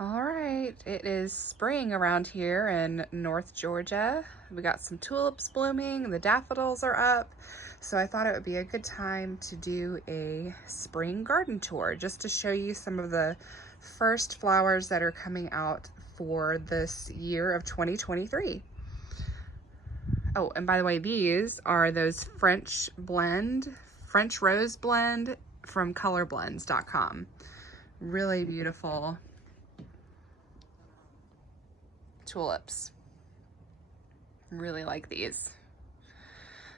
All right, it is spring around here in North Georgia. We got some tulips blooming, the daffodils are up. So I thought it would be a good time to do a spring garden tour just to show you some of the first flowers that are coming out for this year of 2023. Oh, and by the way, these are those French rose blend from colorblends.com. Really beautiful tulips. Really like these.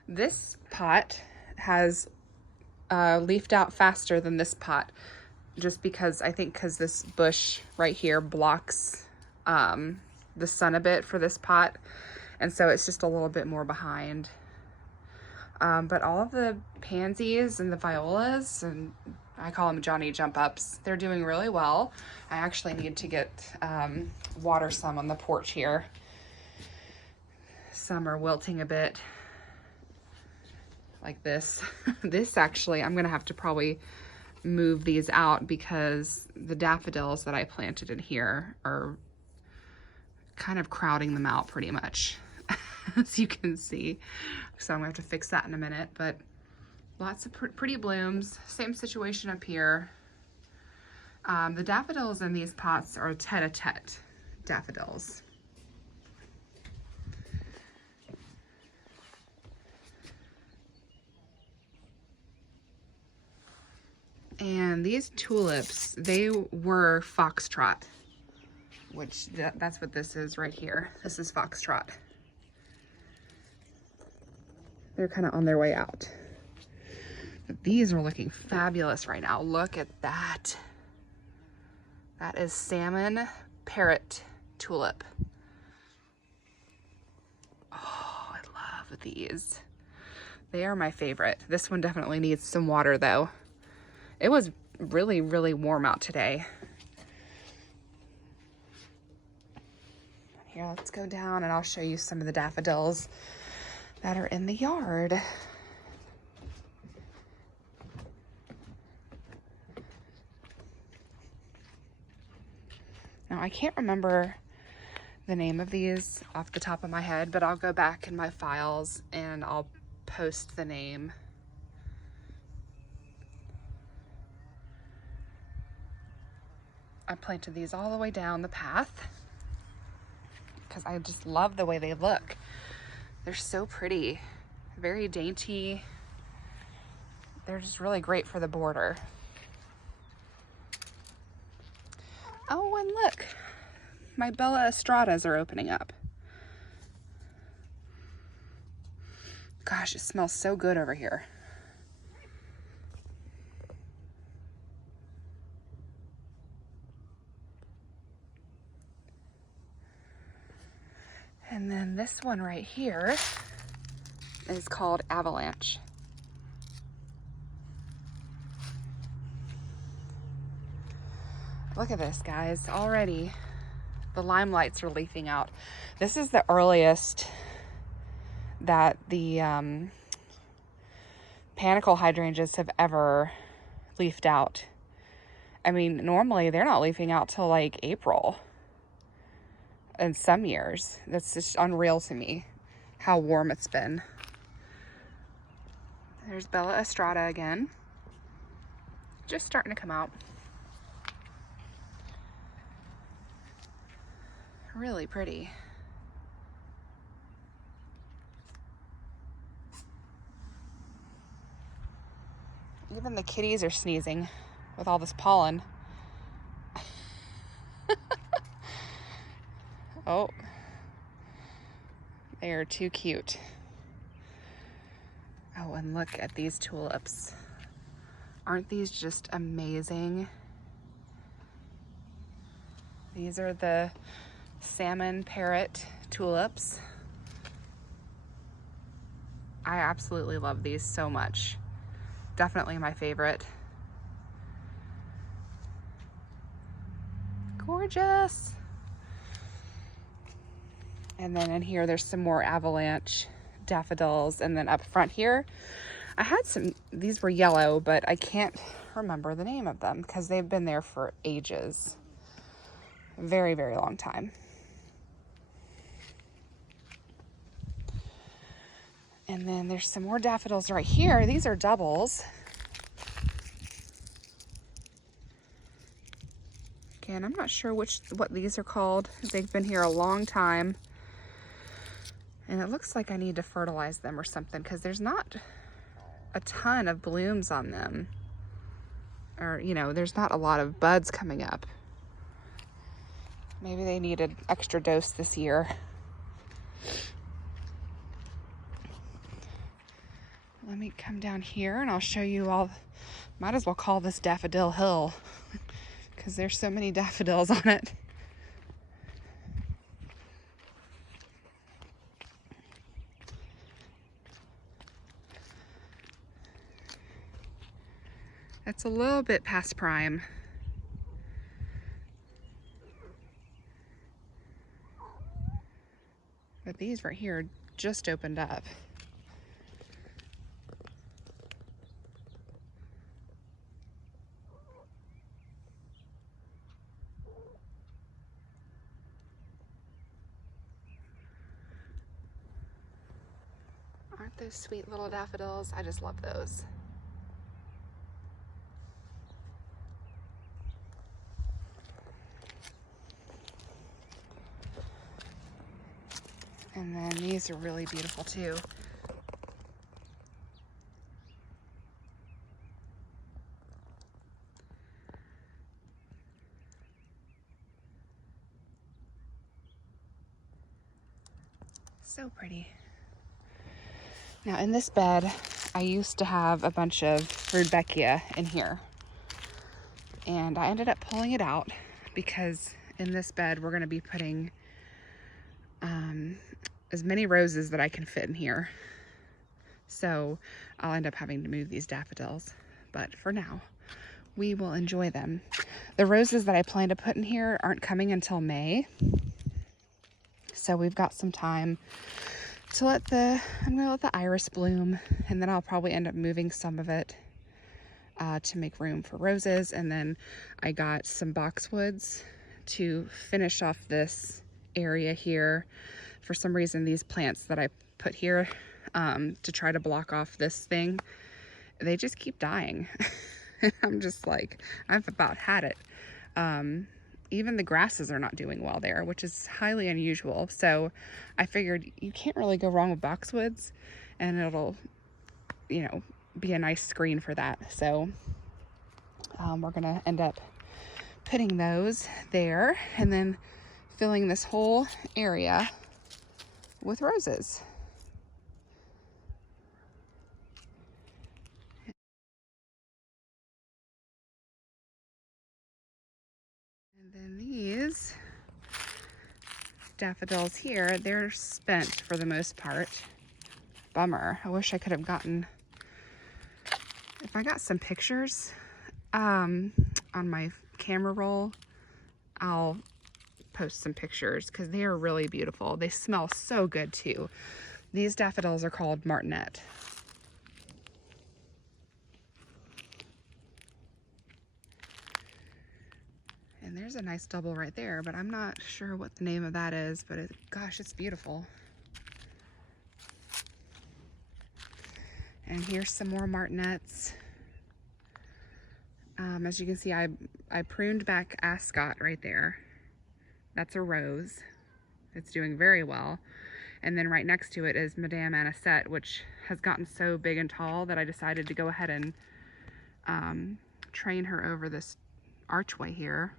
This pot has leafed out faster than this pot, just because because this bush right here blocks the sun a bit for this pot, and so it's just a little bit more behind. But all of the pansies and the violas, and I call them Johnny jump ups, they're doing really well. I actually need to get water some on the porch here. Some are wilting a bit like this. This actually, I'm gonna have to probably move these out because the daffodils that I planted in here are kind of crowding them out pretty much, as you can see. So I'm gonna have to fix that in a minute, but lots of pretty blooms. Same situation up here. The daffodils in these pots are tete-a-tete daffodils. And these tulips, they were foxtrot, which that's what this is right here. This is foxtrot. They're kind of on their way out. But these are looking fabulous right now. Look at that. That is salmon parrot tulip. Oh, I love these. They are my favorite. This one definitely needs some water though. It was really, really warm out today. Here, let's go down and I'll show you some of the daffodils that are in the yard. Now, I can't remember the name of these off the top of my head, but I'll go back in my files and I'll post the name. I planted these all the way down the path because I just love the way they look. They're so pretty, very dainty. They're just really great for the border. Oh, and look, my Bella Estradas are opening up. Gosh, it smells so good over here. And then this one right here is called Avalanche. Look at this, guys. Already the limelights are leafing out. This is the earliest that the panicle hydrangeas have ever leafed out. I mean, normally they're not leafing out till like April. In some years. That's just unreal to me how warm it's been. There's Bella Estrada again, just starting to come out. Really pretty. Even the kitties are sneezing with all this pollen. Oh, they are too cute. Oh, and look at these tulips. Aren't these just amazing? These are the salmon parrot tulips. I absolutely love these so much. Definitely my favorite. Gorgeous. And then in here, there's some more avalanche daffodils. And then up front here, I had some, these were yellow, but I can't remember the name of them because they've been there for ages. very, very long time. And then there's some more daffodils right here. These are doubles. Again, I'm not sure what these are called. They've been here a long time. And it looks like I need to fertilize them or something because there's not a ton of blooms on them. Or, you know, there's not a lot of buds coming up. Maybe they need an extra dose this year. Let me come down here and I'll show you all. Might as well call this Daffodil Hill because there's so many daffodils on it. That's a little bit past prime. But these right here just opened up. Aren't those sweet little daffodils? I just love those. And then these are really beautiful too. So pretty. Now in this bed, I used to have a bunch of rudbeckia in here. And I ended up pulling it out because in this bed, we're gonna be putting as many roses that I can fit in here. So I'll end up having to move these daffodils, but for now, we will enjoy them. The roses that I plan to put in here aren't coming until May. So we've got some time to I'm gonna let the iris bloom, and then I'll probably end up moving some of it to make room for roses. And then I got some boxwoods to finish off this area here. For some reason, these plants that I put here to try to block off this thing, they just keep dying. I'm just like, I've about had it. Even the grasses are not doing well there, which is highly unusual. So I figured you can't really go wrong with boxwoods, and it'll, you know, be a nice screen for that. So we're gonna end up putting those there and then filling this whole area with roses. And then these daffodils here, they're spent for the most part. Bummer. I wish I could have gotten, if I got some pictures on my camera roll, I'll post some pictures because they are really beautiful. They smell so good too. These daffodils are called martinet. And there's a nice double right there, but I'm not sure what the name of that is, but gosh, it's beautiful. And here's some more martinets. As you can see, I pruned back Ascot right there. That's a rose. It's doing very well. And then right next to it is Madame Anisette, which has gotten so big and tall that I decided to go ahead and train her over this archway here.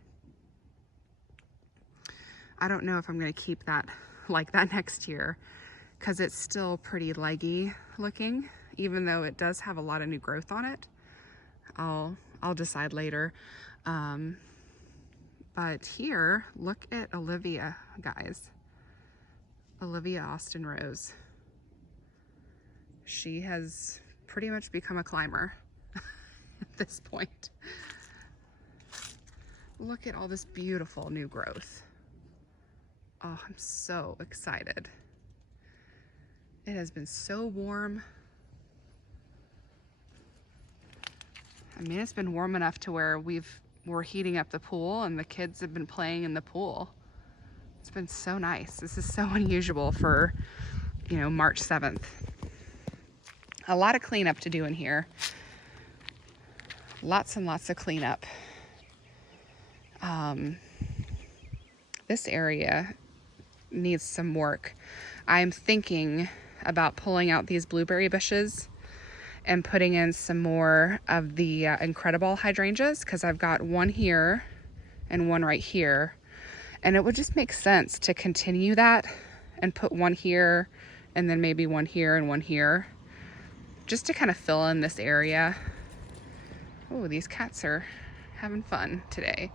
I don't know if I'm going to keep that like that next year because it's still pretty leggy looking, even though it does have a lot of new growth on it. I'll decide later. But here, look at Olivia, guys. Olivia Austin Rose. She has pretty much become a climber at this point. Look at all this beautiful new growth. Oh, I'm so excited. It has been so warm. I mean, it's been warm enough to where we've we're heating up the pool and the kids have been playing in the pool. It's been so nice. This is so unusual for, you know, March 7th. A lot of cleanup to do in here. Lots and lots of cleanup. This area needs some work. I'm thinking about pulling out these blueberry bushes and putting in some more of the Incredible hydrangeas, because I've got one here and one right here. And it would just make sense to continue that and put one here and then maybe one here and one here, just to kind of fill in this area. Oh, these cats are having fun today.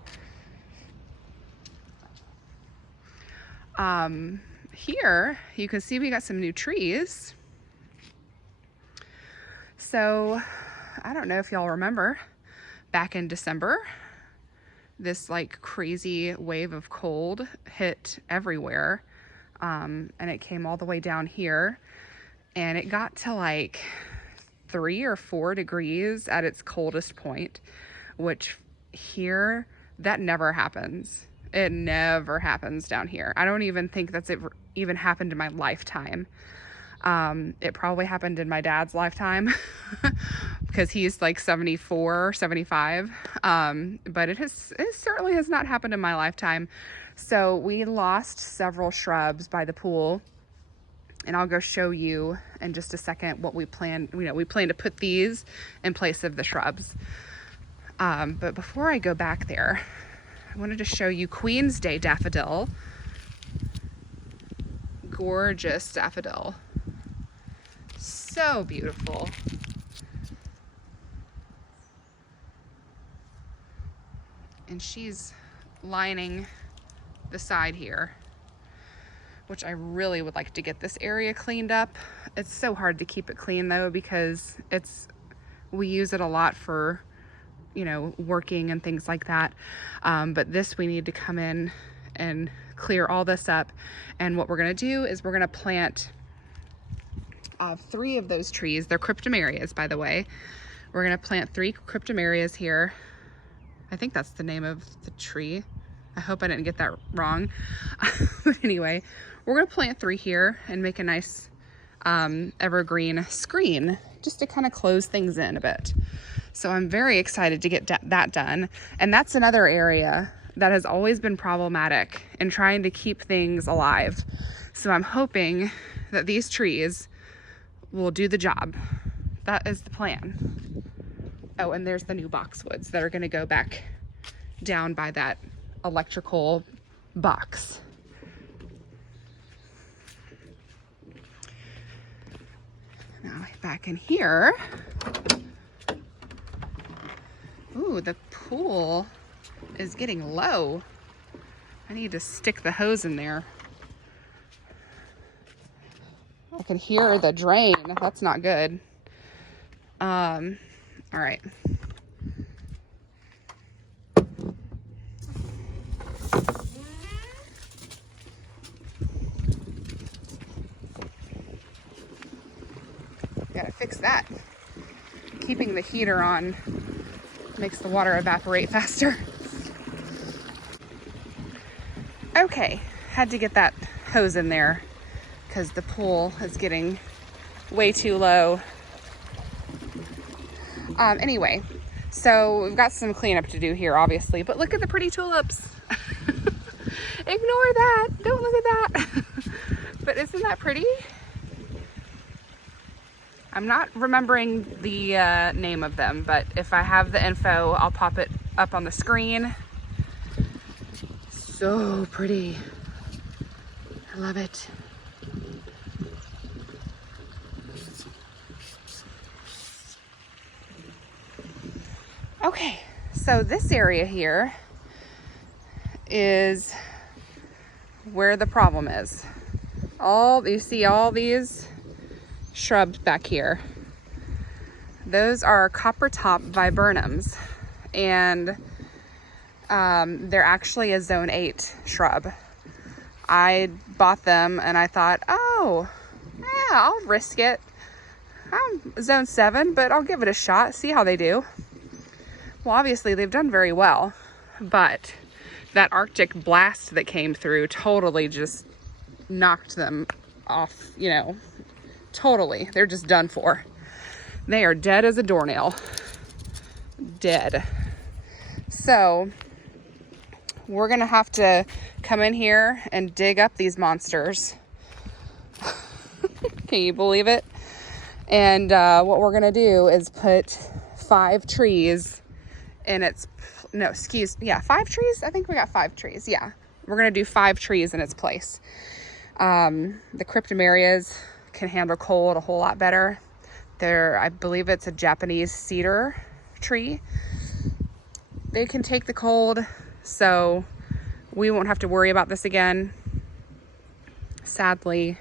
Here you can see we got some new trees. So I don't know if y'all remember, back in December, this like crazy wave of cold hit everywhere. And it came all the way down here, and it got to like 3 or 4 degrees at its coldest point, which here, that never happens. It never happens down here. I don't even think that's even happened in my lifetime. It probably happened in my dad's lifetime because he's like 74, 75. But it certainly has not happened in my lifetime. So we lost several shrubs by the pool, and I'll go show you in just a second what we plan. You know, we plan to put these in place of the shrubs. But before I go back there, I wanted to show you Queen's Day daffodil. Gorgeous daffodil. So beautiful. And she's lining the side here, which I really would like to get this area cleaned up. It's so hard to keep it clean though, because we use it a lot for, you know, working and things like that. But this, we need to come in and clear all this up. And what we're gonna do is we're gonna plant 3 of those trees. They're cryptomerias, by the way. We're gonna plant 3 cryptomerias here. I think that's the name of the tree. I hope I didn't get that wrong. But anyway, we're gonna plant 3 here and make a nice evergreen screen, just to kind of close things in a bit. So I'm very excited to get that done. And that's another area that has always been problematic in trying to keep things alive. So I'm hoping that these trees will do the job. That is the plan. Oh, and there's the new boxwoods that are gonna go back down by that electrical box. Now back in here. Ooh, the pool is getting low. I need to stick the hose in there. I can hear the drain. That's not good. All right. Gotta fix that. Keeping the heater on makes the water evaporate faster. Okay, had to get that hose in there because the pool is getting way too low. Anyway, so we've got some cleanup to do here, obviously, but look at the pretty tulips. Ignore that. Don't look at that. But isn't that pretty? I'm not remembering the name of them, but if I have the info, I'll pop it up on the screen. So pretty. I love it. Okay, so this area here is where the problem is. You see all these shrubs back here. Those are copper top viburnums, and they're actually a zone 8 shrub. I bought them and I thought, oh yeah, I'll risk it. I'm zone 7, but I'll give it a shot, see how they do. Well, obviously they've done very well, but that Arctic blast that came through totally just knocked them off, you know, totally. They're just done for. They are dead as a doornail. Dead. So we're gonna have to come in here and dig up these monsters. Can you believe it? And what we're gonna do is put 5 trees in its, no, yeah, 5 trees? I think we got 5 trees, yeah. We're gonna do 5 trees in its place. The cryptomerias can handle cold a whole lot better. I believe it's a Japanese cedar tree. They can take the cold, so we won't have to worry about this again, sadly.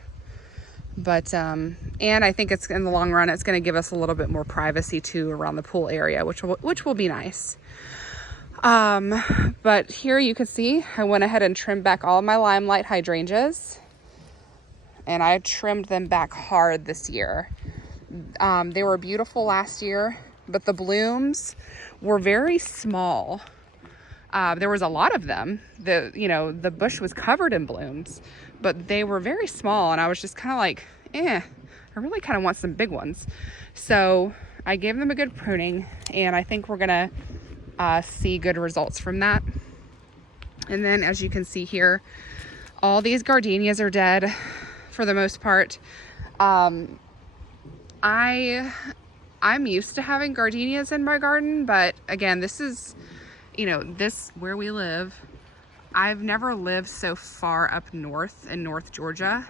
But, and I think it's, in the long run, it's going to give us a little bit more privacy too around the pool area, which will be nice. But here you can see, I went ahead and trimmed back all of my limelight hydrangeas, and I trimmed them back hard this year. They were beautiful last year, but the blooms were very small. There was a lot of them. The bush was covered in blooms, but they were very small, and I was just kind of like, I really kind of want some big ones. So I gave them a good pruning, and I think we're gonna see good results from that. And then, as you can see here, all these gardenias are dead for the most part. I'm used to having gardenias in my garden, but again, this is, this where we live. I've never lived so far up north in North Georgia,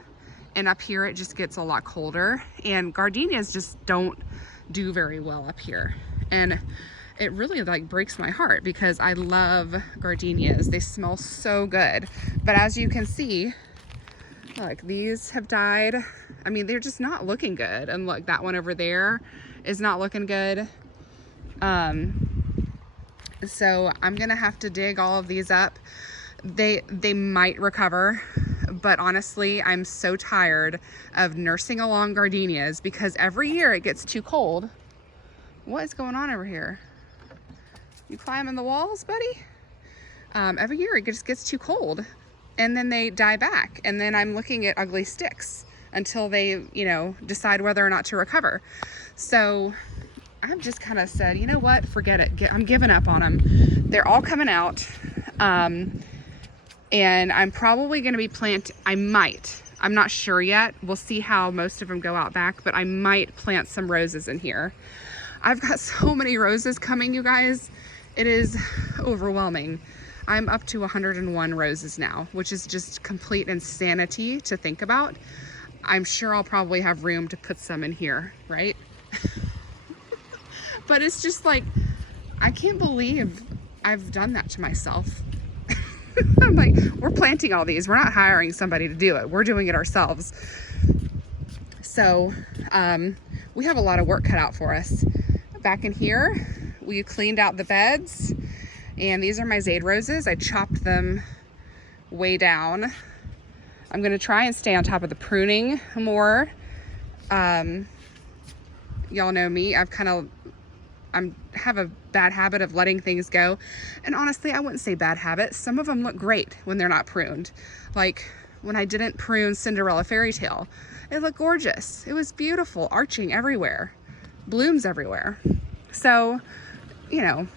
and up here it just gets a lot colder, and gardenias just don't do very well up here. And it really breaks my heart because I love gardenias. They smell so good. But as you can see, look, these have died. I mean, they're just not looking good. And look, that one over there is not looking good. So I'm gonna have to dig all of these up. They might recover, but honestly, I'm so tired of nursing along gardenias because every year it gets too cold. What is going on over here? You climbing the walls, buddy? Every year it just gets too cold, and then they die back, and then I'm looking at ugly sticks until they, decide whether or not to recover. So I've just kind of said, you know what, forget it. I'm giving up on them. They're all coming out. And I'm probably going to be I'm not sure yet. We'll see how most of them go out back, but I might plant some roses in here. I've got so many roses coming, you guys. It is overwhelming. I'm up to 101 roses now, which is just complete insanity to think about. I'm sure I'll probably have room to put some in here, right? But it's just like, I can't believe I've done that to myself. I'm like, we're planting all these. We're not hiring somebody to do it. We're doing it ourselves. So we have a lot of work cut out for us. Back in here, we cleaned out the beds, and these are my Zade roses. I chopped them way down. I'm gonna try and stay on top of the pruning more. Y'all know me. I have a bad habit of letting things go. And honestly, I wouldn't say bad habit. Some of them look great when they're not pruned. Like when I didn't prune Cinderella Fairy Tale, it looked gorgeous. It was beautiful, arching everywhere, blooms everywhere. So, I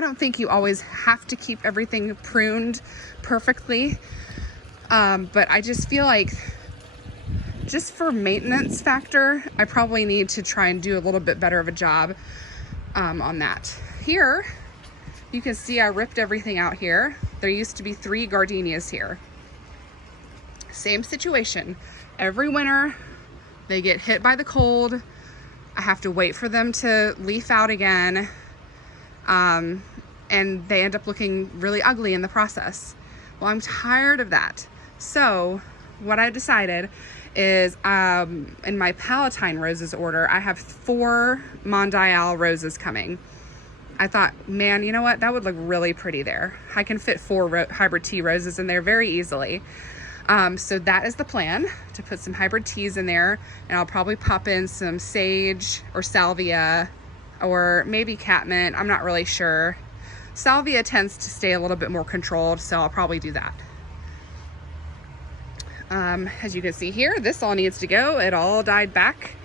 don't think you always have to keep everything pruned perfectly. But I just feel like, just for maintenance factor, I probably need to try and do a little bit better of a job on that. Here, you can see I ripped everything out here. There used to be 3 gardenias here. Same situation. Every winter, they get hit by the cold. I have to wait for them to leaf out again. And they end up looking really ugly in the process. Well, I'm tired of that. So what I decided is in my Palatine roses order, I have 4 Mondial roses coming. I thought, man, you know what? That would look really pretty there. I can fit 4 hybrid tea roses in there very easily. So that is the plan, to put some hybrid teas in there, and I'll probably pop in some sage or salvia or maybe catmint. I'm not really sure. Salvia tends to stay a little bit more controlled, so I'll probably do that. As you can see here, this all needs to go. It all died back.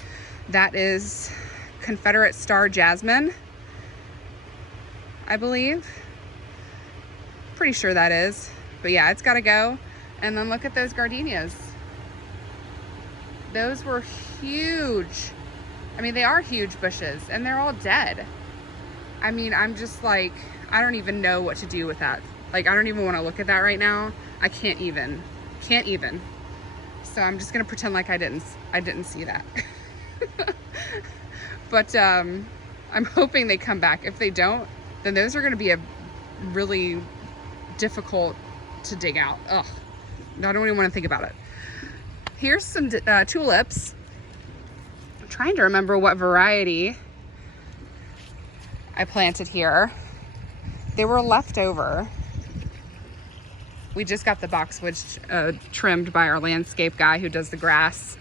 That is Confederate Star Jasmine, I believe. Pretty sure that is. But yeah, it's got to go. And then look at those gardenias. Those were huge. I mean, they are huge bushes, and they're all dead. I mean, I'm just like, I don't even know what to do with that. Like, I don't even want to look at that right now. I can't even. So I'm just gonna pretend like I didn't see that. But I'm hoping they come back. If they don't, then those are gonna be a really difficult to dig out. Ugh, I don't even want to think about it. Here's some tulips. I'm trying to remember what variety I planted here. They were left over. We just got the boxwood trimmed by our landscape guy who does the grass.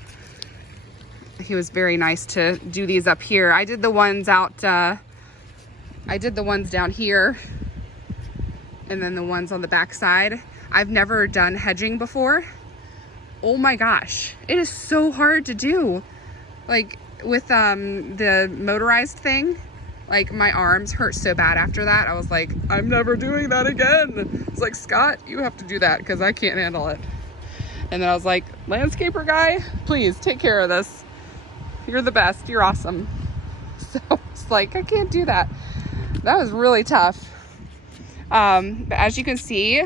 He was very nice to do these up here. I did the ones out, I did the ones down here, and then the ones on the back side. I've never done hedging before. Oh my gosh, it is so hard to do. Like with the motorized thing, like my arms hurt so bad after that. I was like, I'm never doing that again. It's like, Scott, you have to do that because I can't handle it. And then I was like, landscaper guy, please take care of this. You're the best, you're awesome. So it's like, I can't do that. That was really tough. But as you can see,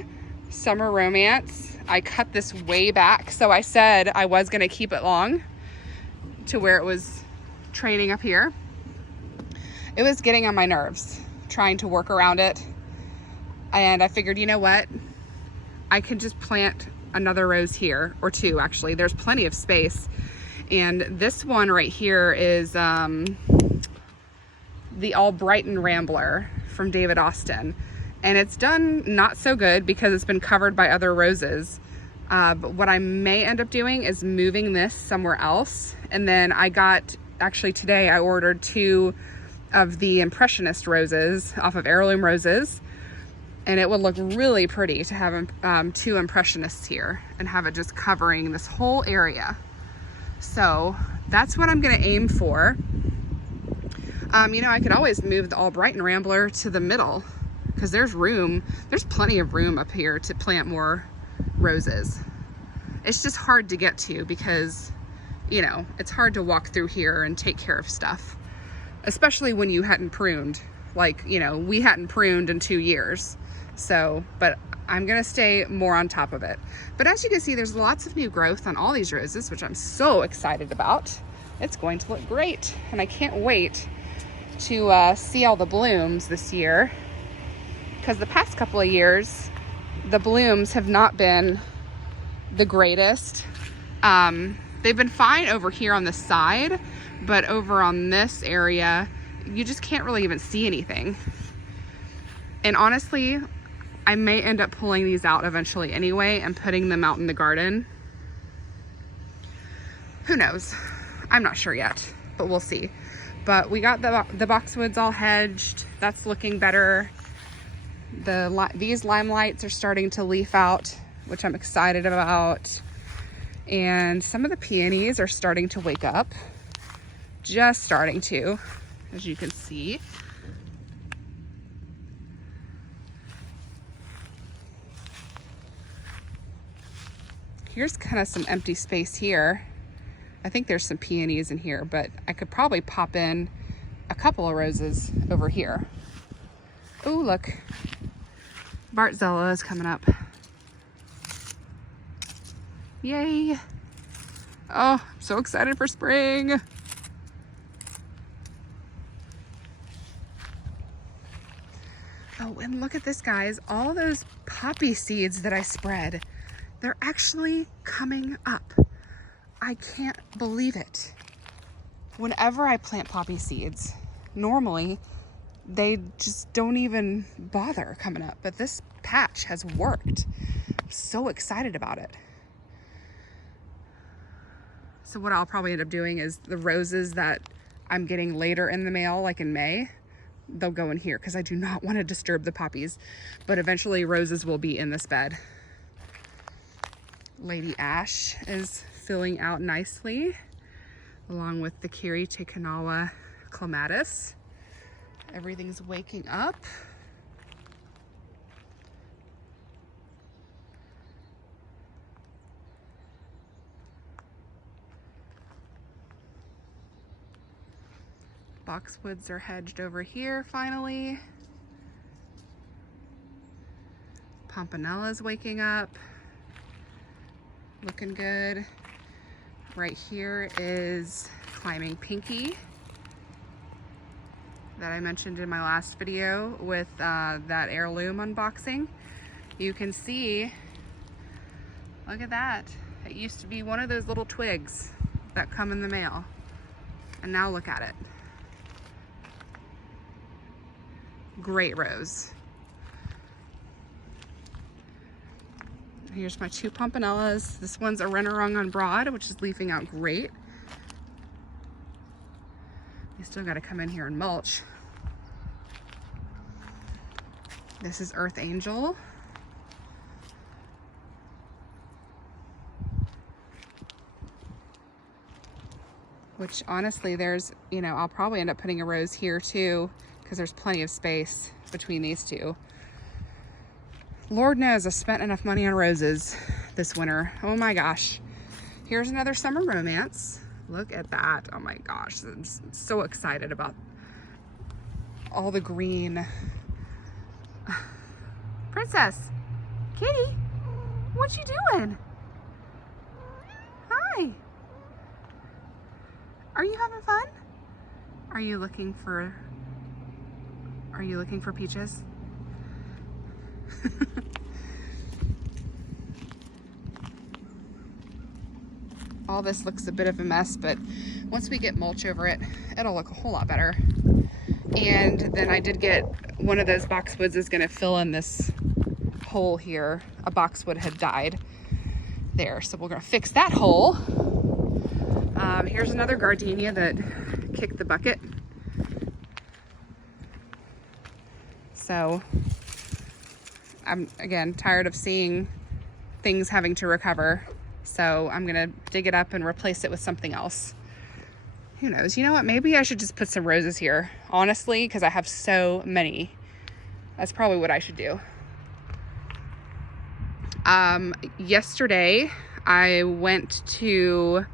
Summer Romance, I cut this way back. So I said I was gonna keep it long to where it was training up here. It was getting on my nerves, trying to work around it. And I figured, you know what? I can just plant another rose here, or two actually. There's plenty of space. And this one right here is the All Brighton Rambler from David Austin. And it's done not so good because it's been covered by other roses. But what I may end up doing is moving this somewhere else. And then I got, actually today I ordered 2 of the Impressionist roses off of Heirloom Roses. And it would look really pretty to have 2 Impressionists here and have it just covering this whole area. So that's what I'm gonna aim for. You know, I could always move the All Brighton Rambler to the middle because there's room, there's plenty of room up here to plant more roses. It's just hard to get to because, you know, it's hard to walk through here and take care of stuff, especially when you hadn't pruned. Like, you know, we hadn't pruned in 2 years. So, but I'm gonna stay more on top of it. But as you can see, there's lots of new growth on all these roses, which I'm so excited about. It's going to look great. And I can't wait to see all the blooms this year, because the past couple of years, the blooms have not been the greatest. They've been fine over here on the side, but over on this area, you just can't really even see anything. And honestly, I may end up pulling these out eventually anyway and putting them out in the garden. Who knows? I'm not sure yet, but we'll see. But we got the boxwoods all hedged. That's looking better. These limelights are starting to leaf out, which I'm excited about. And some of the peonies are starting to wake up. Just starting to, as you can see. Here's kind of some empty space here. I think there's some peonies in here, but I could probably pop in a couple of roses over here. Oh, look. Bartzella is coming up. Yay. Oh, I'm so excited for spring. Oh, and look at this, guys. All those poppy seeds that I spread, they're actually coming up. I can't believe it. Whenever I plant poppy seeds, normally they just don't even bother coming up, but this patch has worked. I'm so excited about it. So what I'll probably end up doing is the roses that I'm getting later in the mail, like in May, they'll go in here because I do not want to disturb the poppies. But eventually roses will be in this bed. Lady Ash is filling out nicely, along with the Kiri te Kanawa clematis. Everything's waking up. Boxwoods are hedged over here finally. Pompanella's waking up. Looking good. Right here is Climbing Pinky that I mentioned in my last video with that heirloom unboxing. You can see, look at that. It used to be one of those little twigs that come in the mail. And now look at it. Great rose. Here's my 2 Pompanellas. This one's a Rennerung on Broad, which is leafing out great. You still got to come in here and mulch. This is Earth Angel. Which honestly, there's, you know, I'll probably end up putting a rose here too, because there's plenty of space between these two. Lord knows I spent enough money on roses this winter. Oh my gosh. Here's another summer romance. Look at that. Oh my gosh. I'm so excited about all the green. Princess, kitty, what you doing? Hi. Are you having fun? Are you looking for peaches? All this looks a bit of a mess, but once we get mulch over it, it'll look a whole lot better. And then I did get one of those boxwoods is going to fill in this hole here. A boxwood had died there, so we're going to fix that hole. Here's another gardenia that kicked the bucket. So I'm, again, tired of seeing things having to recover. So I'm gonna dig it up and replace it with something else. Who knows? You know what? Maybe I should just put some roses here, honestly, because I have so many. That's probably what I should do. Yesterday, I went to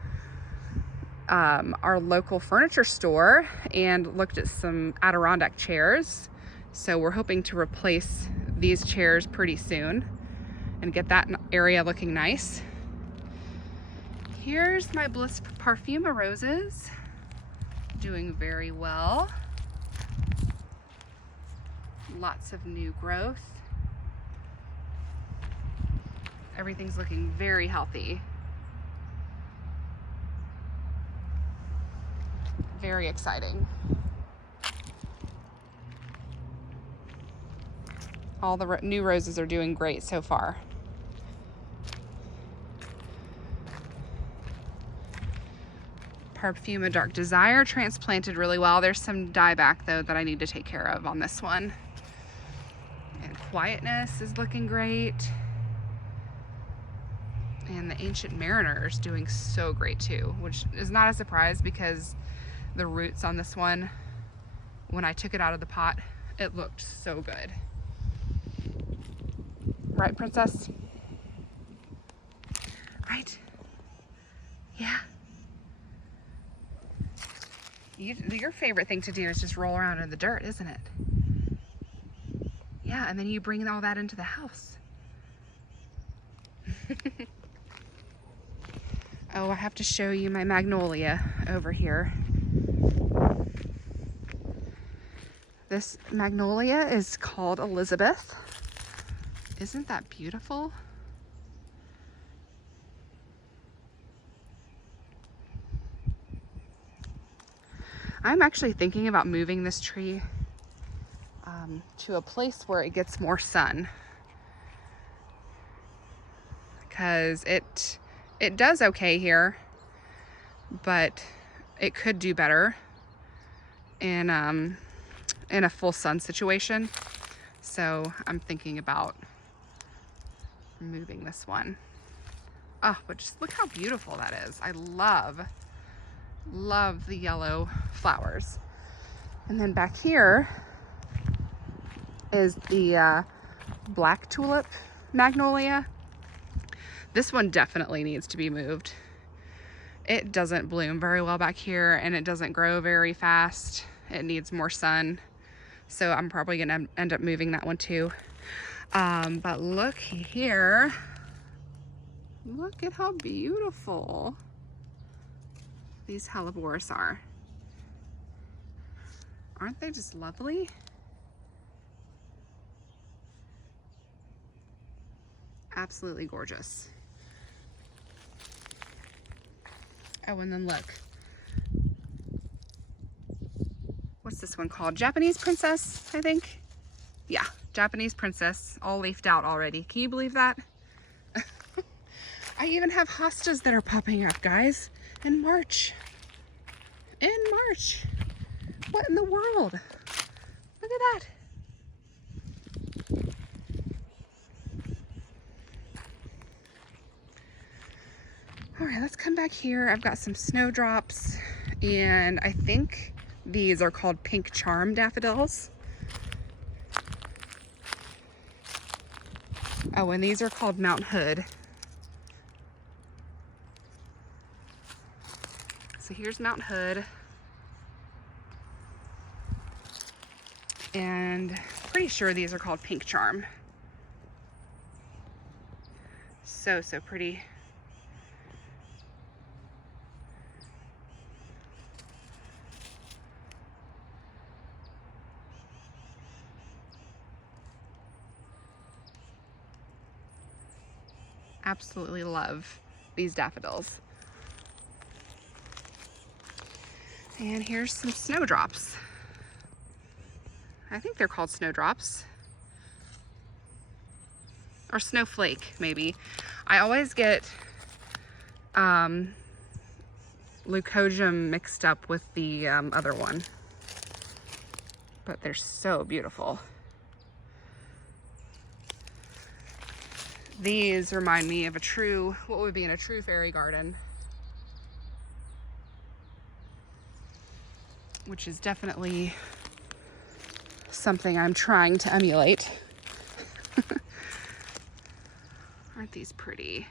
our local furniture store and looked at some Adirondack chairs. So we're hoping to replace these chairs pretty soon and get that area looking nice. Here's my Bliss Parfuma roses, doing very well. Lots of new growth. Everything's looking very healthy. Very exciting. All the new roses are doing great so far. Parfuma Dark Desire transplanted really well. There's some dieback though that I need to take care of on this one. And Quietness is looking great. And the Ancient Mariner is doing so great too, which is not a surprise because the roots on this one, when I took it out of the pot, it looked so good. Right, Princess? Right? Yeah. Your favorite thing to do is just roll around in the dirt, isn't it? Yeah, and then you bring all that into the house. Oh, I have to show you my Magnolia over here. This Magnolia is called Elizabeth. Isn't that beautiful? I'm actually thinking about moving this tree to a place where it gets more sun, because it does okay here, but it could do better. in a full sun situation. So I'm thinking about moving this one. Oh, but just look how beautiful that is. I love the yellow flowers. And then back here is the black tulip magnolia. This one definitely needs to be moved. It doesn't bloom very well back here, and it doesn't grow very fast. It needs more sun. So I'm probably gonna end up moving that one too. But look here. Look at how beautiful these hellebores are. Aren't they just lovely? Absolutely gorgeous. Oh, and then look. What's this one called? Japanese Princess, I think. Yeah, Japanese Princess, all leafed out already. Can you believe that? I even have hostas that are popping up, guys, in March. In March. What in the world? Look at that. All right, let's come back here. I've got some snowdrops, and I think these are called pink charm daffodils. Oh, and these are called Mount Hood. So here's Mount Hood. And pretty sure these are called pink charm. So pretty. Absolutely love these daffodils. And here's some snowdrops. I think they're called snowdrops. Or snowflake, maybe. I always get leucojum mixed up with the other one. But they're so beautiful. These remind me of what would be in a true fairy garden. Which is definitely something I'm trying to emulate. Aren't these pretty?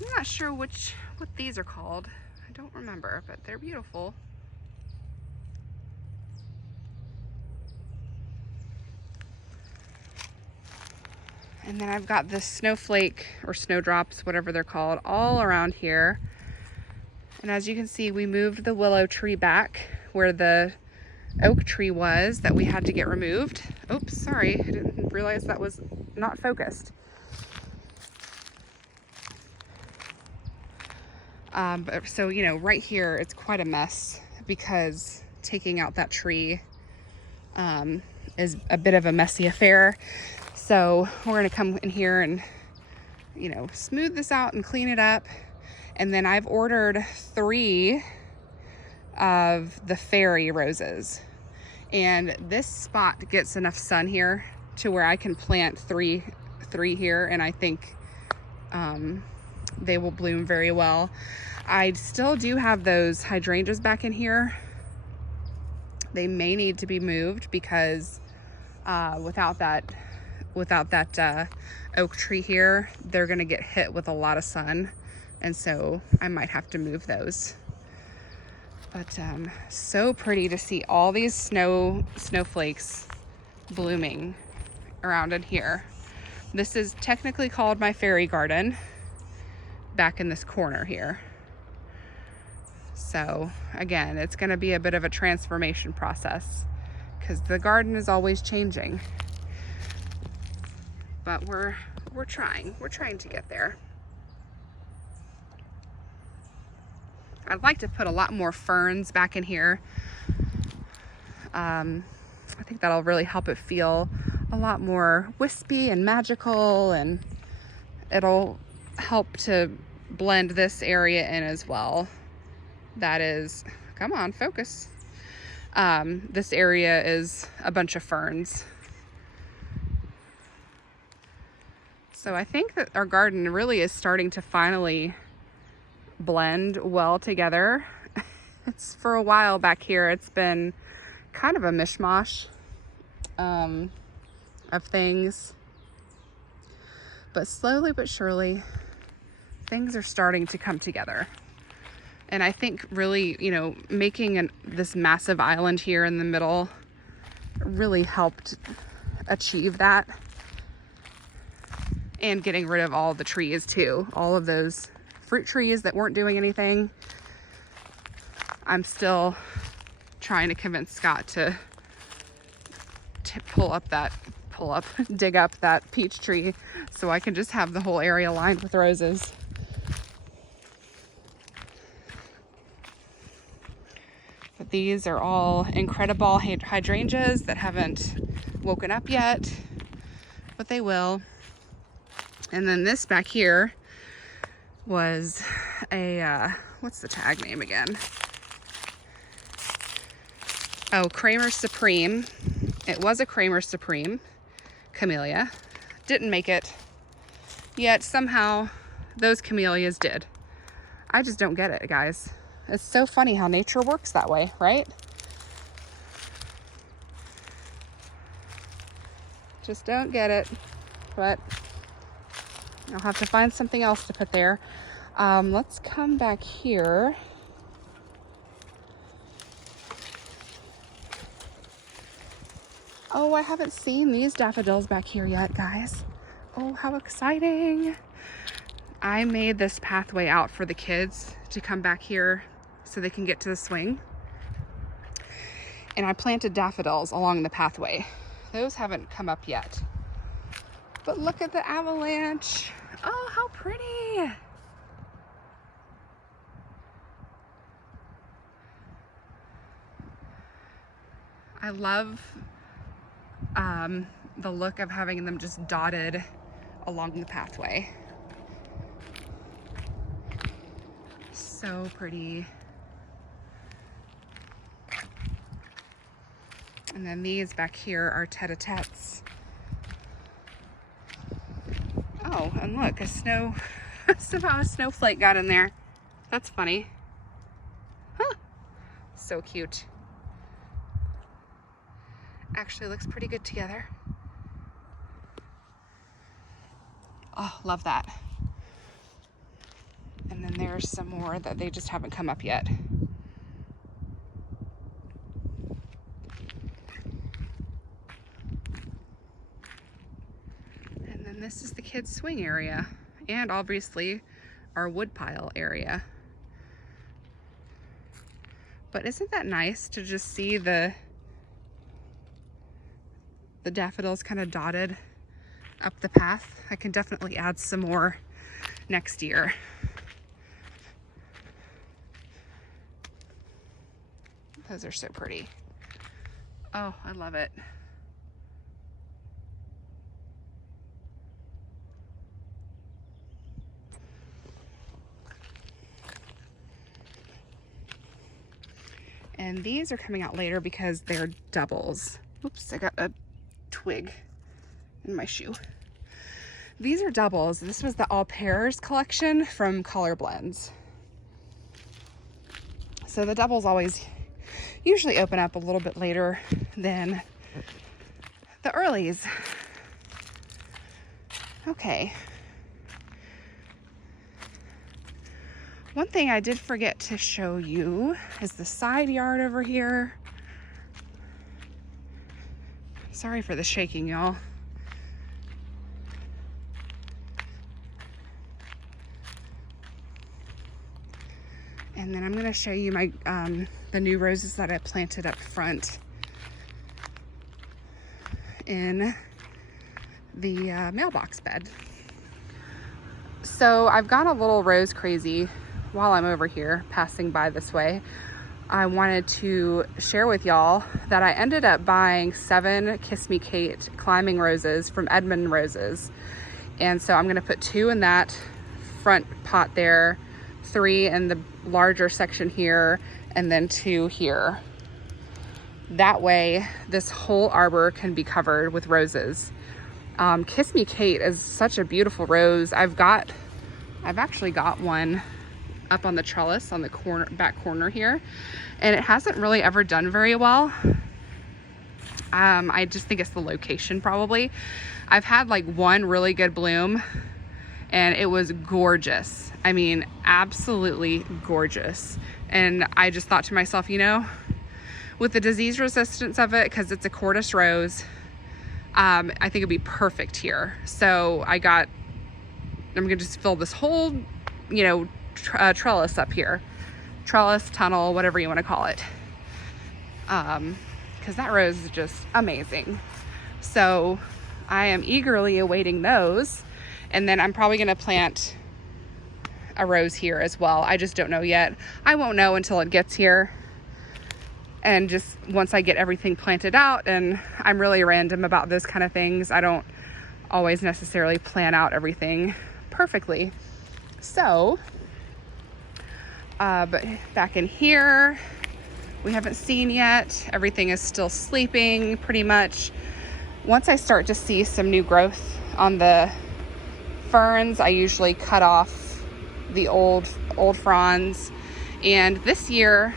I'm not sure what these are called. I don't remember, but they're beautiful. And then I've got this snowflake or snowdrops, whatever they're called, all around here. And as you can see, we moved the willow tree back where the oak tree was that we had to get removed. Oops, sorry, I didn't realize that was not focused. So, you know, right here, it's quite a mess because taking out that tree is a bit of a messy affair. So we're gonna come in here and, you know, smooth this out and clean it up. And then I've ordered 3 of the fairy roses. And this spot gets enough sun here to where I can plant three here, and I think they will bloom very well. I still do have those hydrangeas back in here. They may need to be moved because without that oak tree here, they're gonna get hit with a lot of sun, and so I might have to move those. But so pretty to see all these snowflakes blooming around in here. This is technically called my fairy garden back in this corner here. So again, it's going to be a bit of a transformation process because the garden is always changing. But we're trying to get there. I'd like to put a lot more ferns back in here. I think that'll really help it feel a lot more wispy and magical, and it'll help to blend this area in as well. That is, come on, focus. This area is a bunch of ferns. So I think that our garden really is starting to finally blend well together. It's for a while back here, it's been kind of a mishmash of things. But slowly but surely, things are starting to come together. And I think really, you know, making this massive island here in the middle really helped achieve that. And getting rid of all the trees too. All of those fruit trees that weren't doing anything. I'm still trying to convince Scott to dig up that peach tree so I can just have the whole area lined with roses. But these are all incredible hydrangeas that haven't woken up yet, but they will. And then this back here was a, what's the tag name again? Oh, Kramer Supreme. It was a Kramer Supreme camellia. Didn't make it, yet somehow those camellias did. I just don't get it, guys. It's so funny how nature works that way, right? Just don't get it, but I'll have to find something else to put there. Let's come back here. Oh, I haven't seen these daffodils back here yet, guys. Oh, how exciting. I made this pathway out for the kids to come back here so they can get to the swing. And I planted daffodils along the pathway. Those haven't come up yet. But look at the avalanche. Oh, how pretty. I love the look of having them just dotted along the pathway. So pretty. And then these back here are tete-a-tetes. Oh, and look, somehow a snowflake got in there. That's funny. Huh. So cute. Actually looks pretty good together. Oh, love that. And then there's some more that they just haven't come up yet. And then this is the kids' swing area, and obviously our woodpile area. But isn't that nice to just see the daffodils kind of dotted up the path? I can definitely add some more next year. Those are so pretty. Oh, I love it. And these are coming out later because they're doubles. Oops, I got a twig in my shoe. These are doubles. This was the all pairs collection from Color Blends. So the doubles always usually open up a little bit later than the earlies. Okay. One thing I did forget to show you is the side yard over here. Sorry for the shaking, y'all. And then I'm going to show you my the new roses that I planted up front in the mailbox bed. So I've gone a little rose crazy while I'm over here passing by this way, I wanted to share with y'all that I ended up buying 7 Kiss Me Kate climbing roses from Edmund Roses. And so I'm gonna put 2 in that front pot there, 3 in the larger section here, and then 2 here. That way, this whole arbor can be covered with roses. Kiss Me Kate is such a beautiful rose. I've actually got one up on the trellis on the back corner here, and it hasn't really ever done very well. I just think it's the location probably. I've had like one really good bloom and it was gorgeous. I mean, absolutely gorgeous. And I just thought to myself, you know, with the disease resistance of it, because it's a Cordis rose, I think it'd be perfect here. So I'm gonna just fill this whole, you know, trellis up here. Trellis, tunnel, whatever you want to call it. Because that rose is just amazing. So I am eagerly awaiting those. And then I'm probably gonna plant a rose here as well. I just don't know yet. I won't know until it gets here. And just once I get everything planted out, and I'm really random about those kind of things. I don't always necessarily plan out everything perfectly. So, but back in here, we haven't seen yet. Everything is still sleeping pretty much. Once I start to see some new growth on the ferns, I usually cut off the old fronds. And this year,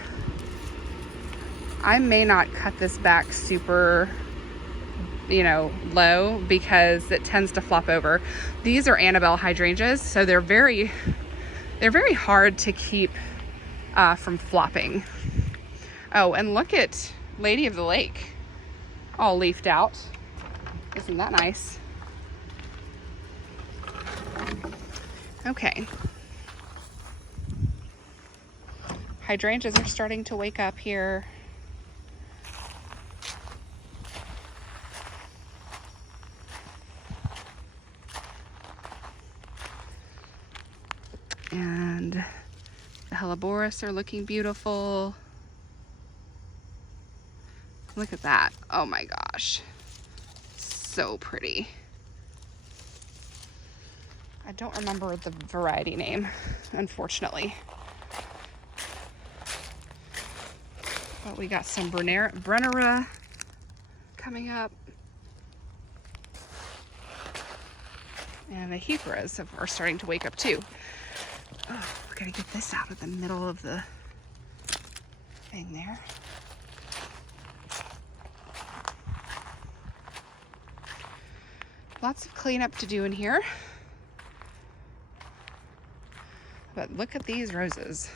I may not cut this back super, you know, low because it tends to flop over. These are Annabelle hydrangeas, so they're very hard to keep from flopping. Oh, and look at Lady of the Lake, all leafed out. Isn't that nice? Okay. Hydrangeas are starting to wake up here. And the hellebores are looking beautiful. Look at that. Oh my gosh. So pretty. I don't remember the variety name, unfortunately. But we got some Brennera coming up. And the heucheras are starting to wake up too. Oh, we gotta get this out of the middle of the thing there. Lots of cleanup to do in here. But look at these roses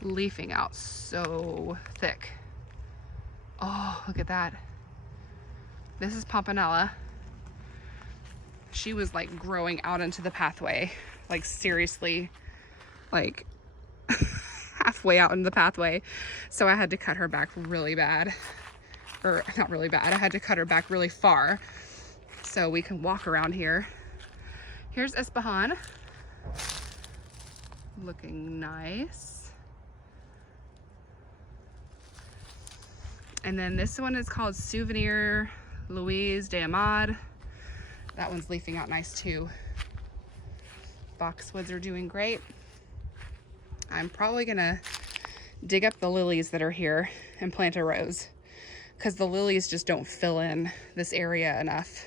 leafing out so thick. Oh, look at that. This is Pompanella. She was like growing out into the pathway, like seriously, like halfway out in the pathway. So I had to cut her back really bad, or not really bad. I had to cut her back really far so we can walk around here. Here's Ispahan, looking nice. And then this one is called Souvenir Louise de Amade. That one's leafing out nice too. Boxwoods are doing great. I'm probably gonna dig up the lilies that are here and plant a rose, because the lilies just don't fill in this area enough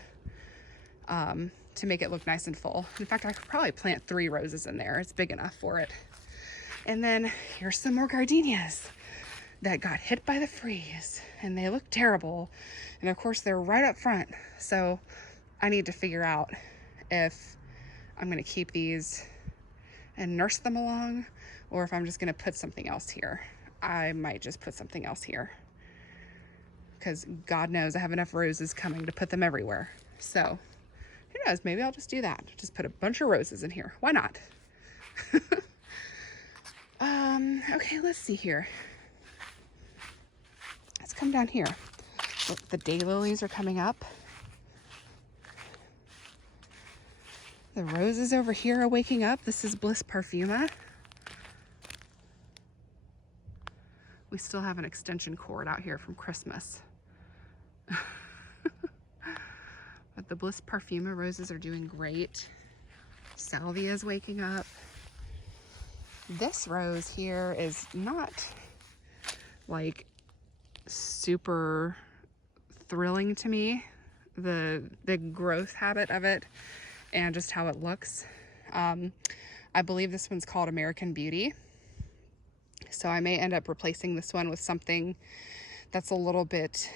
to make it look nice and full. In fact, I could probably plant 3 roses in there. It's big enough for it. And then here's some more gardenias that got hit by the freeze, and they look terrible. And of course they're right up front. So I need to figure out if I'm gonna keep these and nurse them along, or if I'm just gonna put something else here. I might just put something else here, because God knows I have enough roses coming to put them everywhere. So who knows, maybe I'll just do that. Just put a bunch of roses in here. Why not? Okay, let's see here. Let's come down here. Look, the daylilies are coming up. The roses over here are waking up. This is Bliss Parfuma. We still have an extension cord out here from Christmas. But the Bliss Parfuma roses are doing great. Salvia is waking up. This rose here is not like super thrilling to me, the growth habit of it and just how it looks. I believe this one's called American Beauty, so I may end up replacing this one with something that's a little bit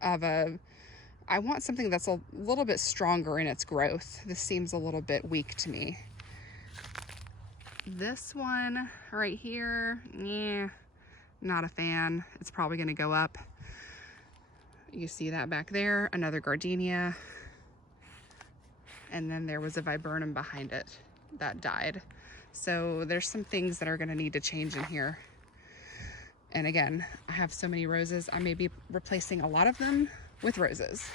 of a, I want something that's a little bit stronger in its growth. This seems a little bit weak to me. This one right here, yeah, not a fan. It's probably going to go up. You see that back there, another gardenia. And then there was a viburnum behind it that died. So there's some things that are going to need to change in here. And again, I have so many roses, I may be replacing a lot of them with roses.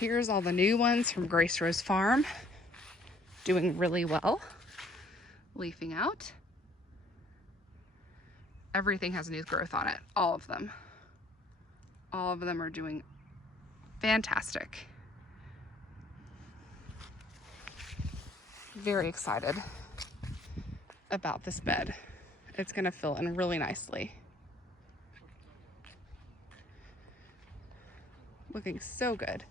Here's all the new ones from Grace Rose Farm. Doing really well. Leafing out. Everything has new growth on it. All of them. All of them are doing fantastic. Very excited about this bed. It's going to fill in really nicely. Looking so good.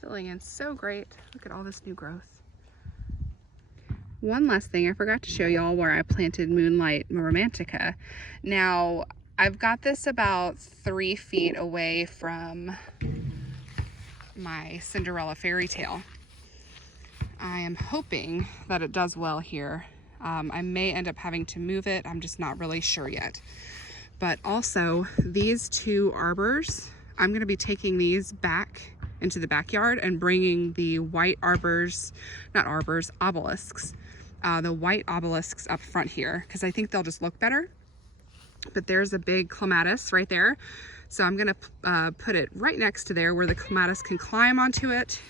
Filling in so great. Look at all this new growth. One last thing, I forgot to show y'all where I planted Moonlight Romantica. Now, I've got this about 3 feet away from my Cinderella fairy tale. I am hoping that it does well here. I may end up having to move it. I'm just not really sure yet. But also, these 2 arbors, I'm going to be taking these back into the backyard and bringing the white arbors, not arbors, obelisks, the white obelisks up front here, because I think they'll just look better. But there's a big clematis right there. So I'm gonna put it right next to there where the clematis can climb onto it.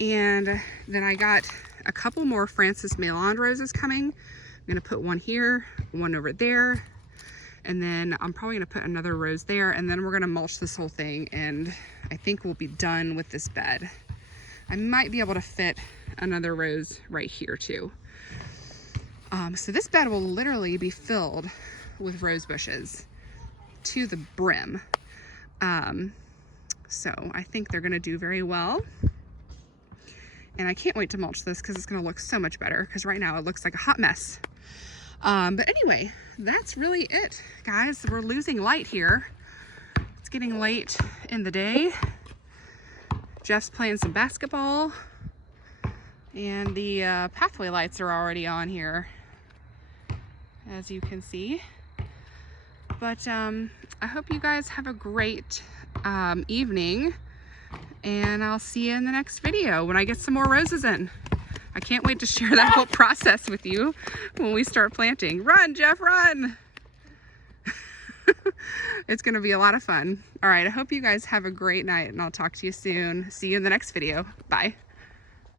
And then I got a couple more Francis Mayland roses coming. I'm gonna put one here, one over there, and then I'm probably gonna put another rose there, and then we're gonna mulch this whole thing, and I think we'll be done with this bed. I might be able to fit another rose right here too. So this bed will literally be filled with rose bushes to the brim. So I think they're gonna do very well. And I can't wait to mulch this because it's gonna look so much better, because right now it looks like a hot mess. But anyway, that's really it, guys. We're losing light here. It's getting late in the day. Jeff's playing some basketball, and the pathway lights are already on here, as you can see. But I hope you guys have a great evening, and I'll see you in the next video when I get some more roses in. I can't wait to share that whole process with you when we start planting. Run, Jeff, run! It's gonna be a lot of fun. All right, I hope you guys have a great night, and I'll talk to you soon. See you in the next video. Bye.